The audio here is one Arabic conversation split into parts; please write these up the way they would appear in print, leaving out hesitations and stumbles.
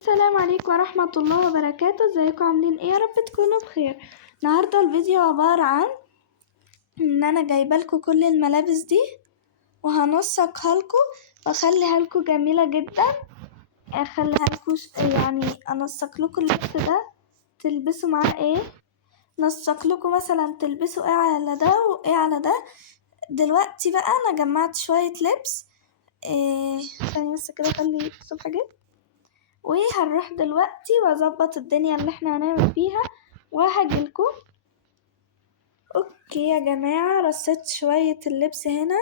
السلام عليكم ورحمة الله وبركاته. ازيكم عاملين ايه؟ يا رب تكونوا بخير. النهاردة الفيديو عبارة عن ان انا جايبالكوا كل الملابس دي وهنسقها لكم واخليها لكم جميلة جدا. اخليها لكم يعني انسق لكم اللبس ده تلبسوا معاه ايه، نسق لكم مثلا تلبسوا ايه على ده وايه على ده. دلوقتي بقى انا جمعت شوية لبس ثانية بس كده خلي الصبح جه، وهنروح دلوقتي واظبط الدنيا اللي احنا هنعمل فيها وهجيلكم. اوكي يا جماعة، رصيت شوية اللبس هنا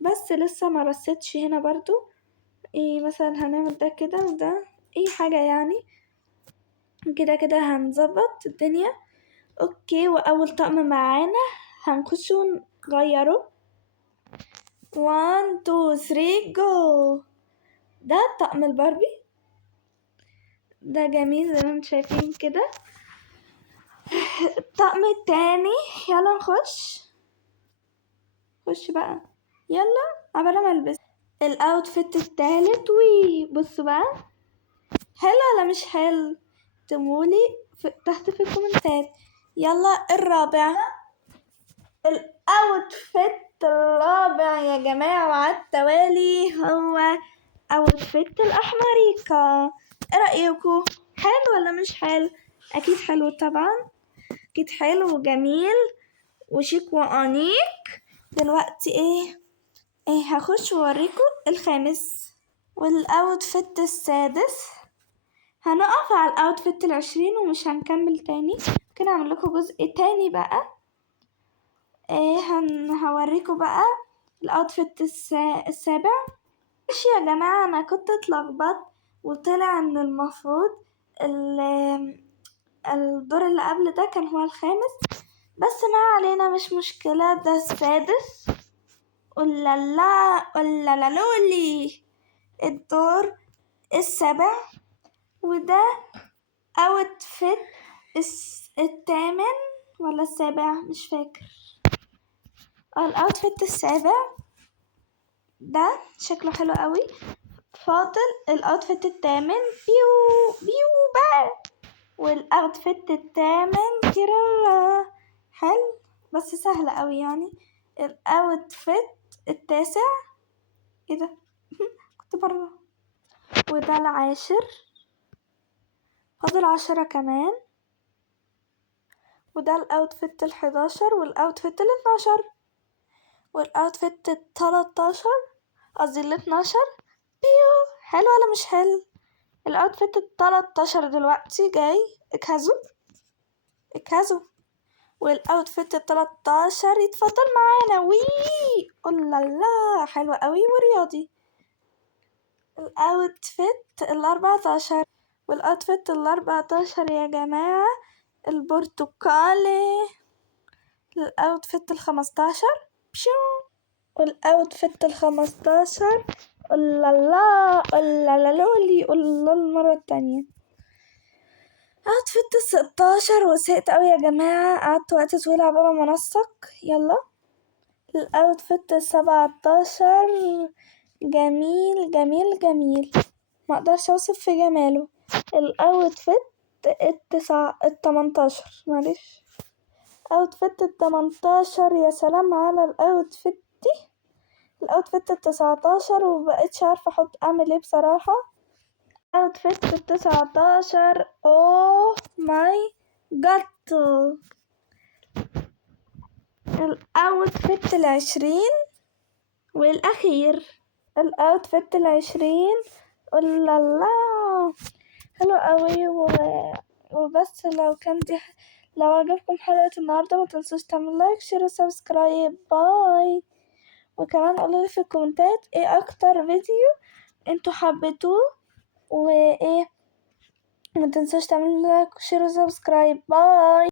بس لسه ما رصيتش هنا برضو. مثلا هنعمل ده كده وده اي حاجة يعني كده كده هنظبط الدنيا. اوكي، واول طقم معانا هنخش ونغيره. 1 2 3 جو. ده طقم الباربي، ده جميل زي ما انتم شايفين كده. الطقم التاني يلا نخش بقى، يلا عبالة ما البس الاوتفيت التالت. بصوا بقى، حلو ولا مش حلو؟ تمولي تحت في الكومنتات. يلا الرابع، الاوتفيت الرابع يا جماعة وعلى التوالي هو اوتفيت الاحمريكا. ايه رأيكم؟ حلو ولا مش حلو؟ اكيد حلو طبعا، اكيد حلو وجميل وشيك وانيق. دلوقتي هخش واوريكم الخامس والاوتفيت السادس. هنقف على الاوتفيت 20 ومش هنكمل تاني، ممكن اعمل لكم جزء تاني بقى. هوريكم بقى الاوتفيت السابع. ماشي يا جماعة، انا كنت اتلخبطت وطلع ان المفروض الدور اللي قبل ده كان هو الخامس، بس ما علينا مش مشكلة، ده السادس. لا لولي الدور السابع. وده اوتفيت الثامن ولا السابع مش فاكر. الاوتفيت السابع ده شكله حلو قوي. فاضل الاوتفيت الثامن بيو بقى، والاوتفيت الثامن كده حلو بس سهل قوي يعني. الاوتفيت التاسع، ايه ده كنت بره. وده العاشر، فاضل 10 كمان. وده الاوتفيت 11 والاوتفيت 12 والاوتفيت 13 قصدي 12. بيو حلو ولا مش حلو؟ الاوتفيت 13 دلوقتي جاي، اجهزوا. والاوتفيت 13 يتفضل معانا. الله حلو قوي ورياضي. الاوتفيت 14 والاوتفيت 14 يا جماعة البرتقالي. الاوتفيت 15 بشو. والاوتفيت 15 الله لولي الله المرة التانية. اوتفيت 16 وزهقت اوي يا جماعة، قعدت وقت طويل عبارة ما انسق. يلا الاوتفيت 17 جميل جميل جميل، ما اقدرش اوصف في جماله. الاوتفيت 18 معلش، اوتفيت 18 يا سلام على الاوتفيت دي. الاوتفيت 19 ومبقتش عارفة اعمل ايه بصراحة. اوتفيت 19 اوه ماي جاد. الاوتفيت 20 والاخير، الاوتفيت 20 الله حلو قوي. وبس لو عجبكم حلقة النهاردة ما تنسوش تعملوا لايك شير وسبسكرايب. باي. وكمان قولوا في الكومنتات ايه اكتر فيديو انتوا حبيتوه وايه. ما تنسوش تعملوا لايك شير وسبسكرايب. باي.